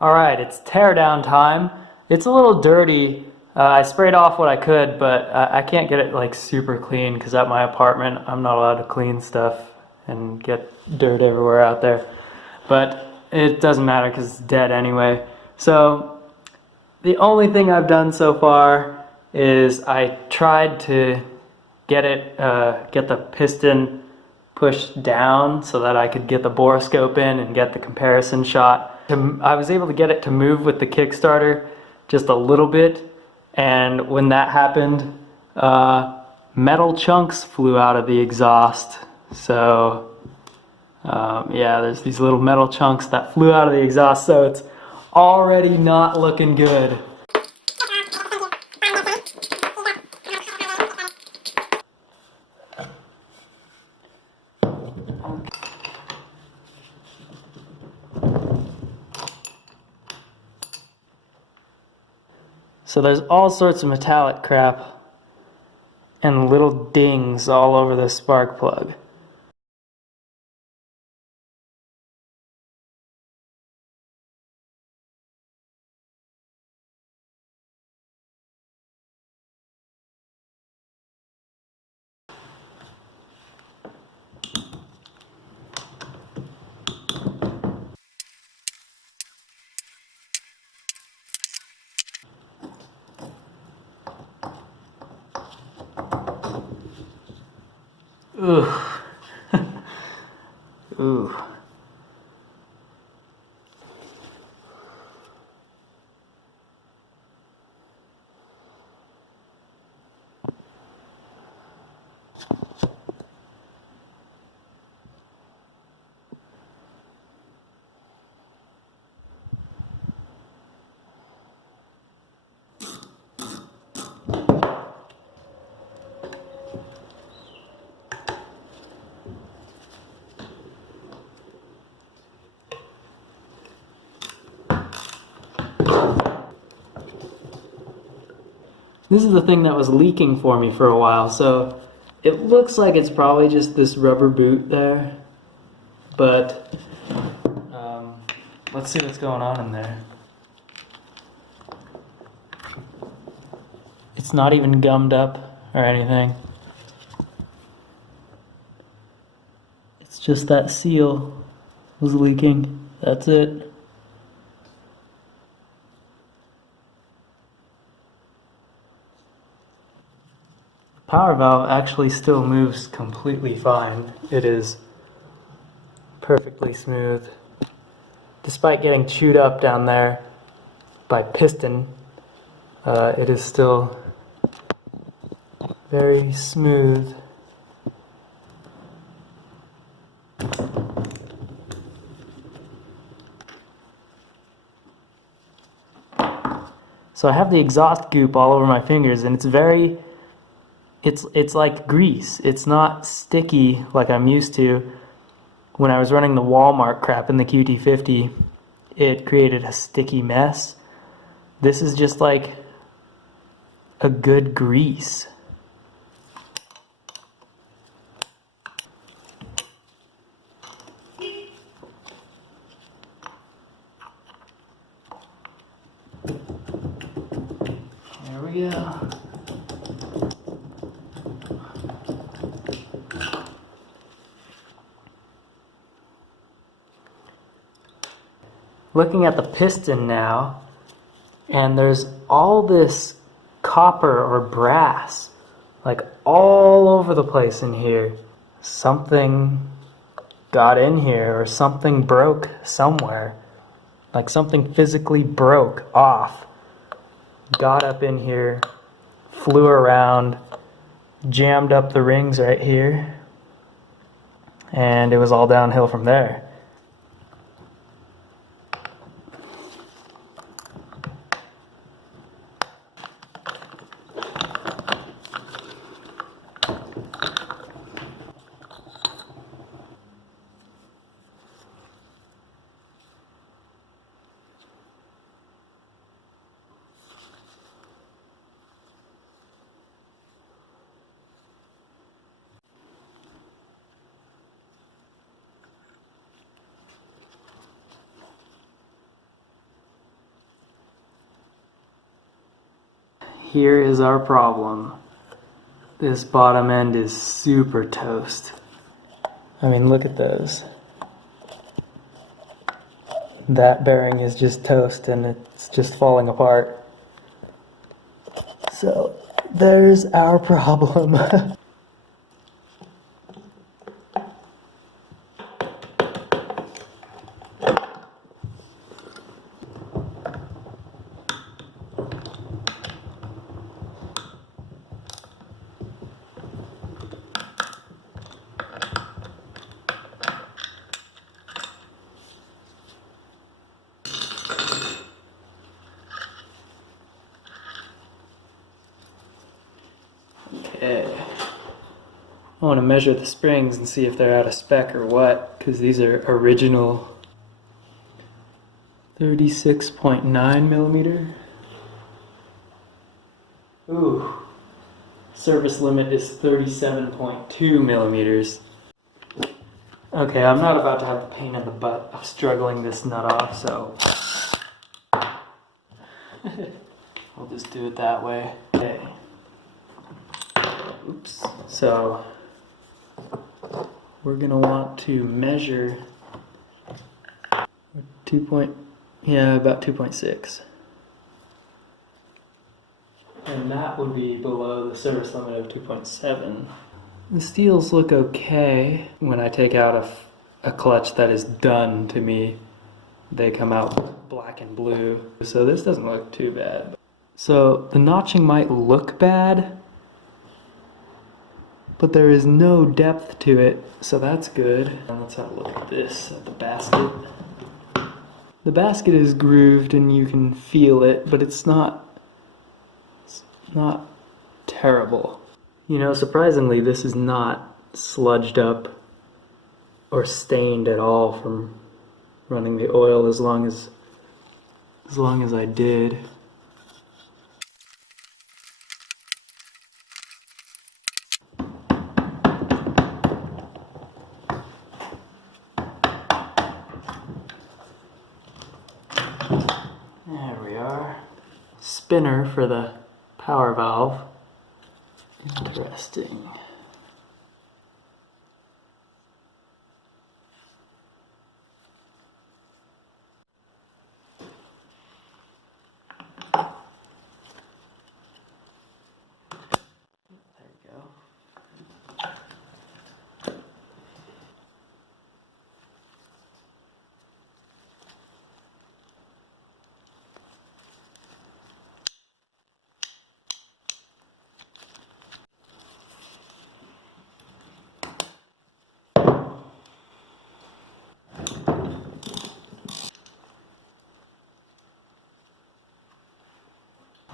Alright, it's teardown time. It's a little dirty. I sprayed off what I could, but I can't get it like super clean because at my apartment I'm not allowed to clean stuff and get dirt everywhere out there. But it doesn't matter because it's dead anyway. So the only thing I've done so far is I tried to get the piston pushed down so that I could get the borescope in and get the comparison shot. I was able to get it to move with the Kickstarter just a little bit, and when that happened, metal chunks flew out of the exhaust. So yeah, there's these little metal chunks that flew out of the exhaust, so it's already not looking good. So there's all sorts of metallic crap and little dings all over the spark plug. Ooh. Ooh. This is the thing that was leaking for me for a while, so it looks like it's probably just this rubber boot there, but let's see what's going on in there. It's not even gummed up or anything. It's just that seal was leaking. That's it. Power valve actually still moves completely fine. It is perfectly smooth. Despite getting chewed up down there by Piston, it is still very smooth. So I have the exhaust goop all over my fingers, and it's like grease. It's not sticky like I'm used to. When I was running the Walmart crap in the QT50, it created a sticky mess. This is just like a good grease. There we go. Looking at the piston now, and there's all this copper or brass like all over the place in here. Something got in here, or something broke somewhere. Like something physically broke off, got up in here, flew around, jammed up the rings right here, and it was all downhill from there. here is our problem. This bottom end is super toast. I mean, look at those. That bearing is just toast and it's just falling apart. So there's our problem. Okay. I want to measure the springs and see if they're out of spec or what, because these are original 36.9 millimeter. Ooh. Service limit is 37.2 millimeters. Okay, I'm not about to have the pain in the butt of struggling this nut off, so I'll just do it that way. Okay. Oops. So we're gonna want to measure about 2.6. And that would be below the service limit of 2.7. The steels look okay. When I take out a clutch that is done to me, they come out black and blue. So this doesn't look too bad. So the notching might look bad, but there is no depth to it, so that's good. And let's have a look at this, at the basket. The basket is grooved and you can feel it, but it's not terrible. You know, surprisingly, this is not sludged up or stained at all from running the oil as long as I did. There we are. Spinner for the power valve. Interesting. There we go.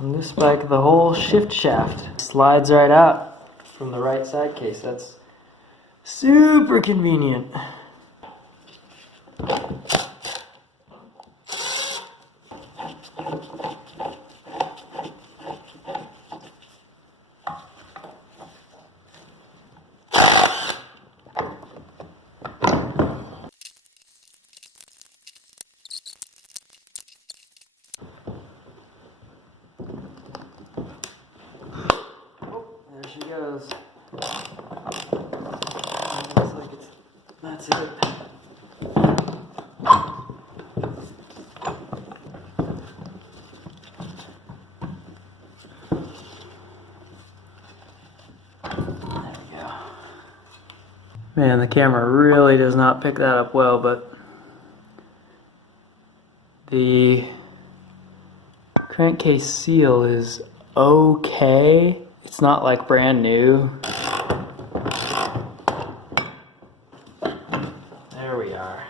On this bike, the whole shift shaft slides right out from the right side case. That's super convenient. There she goes. Looks like that's it. There we go. Man, the camera really does not pick that up well, but the crankcase seal is okay. It's not like brand new. There we are.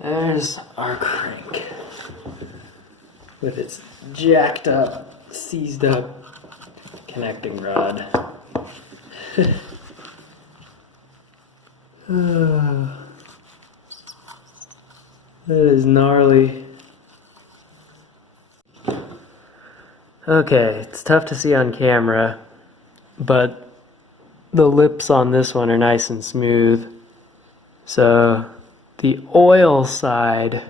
There's our crank with its jacked up, seized up connecting rod. That is gnarly. Okay, it's tough to see on camera, but the lips on this one are nice and smooth. So the oil side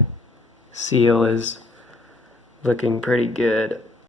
seal is looking pretty good.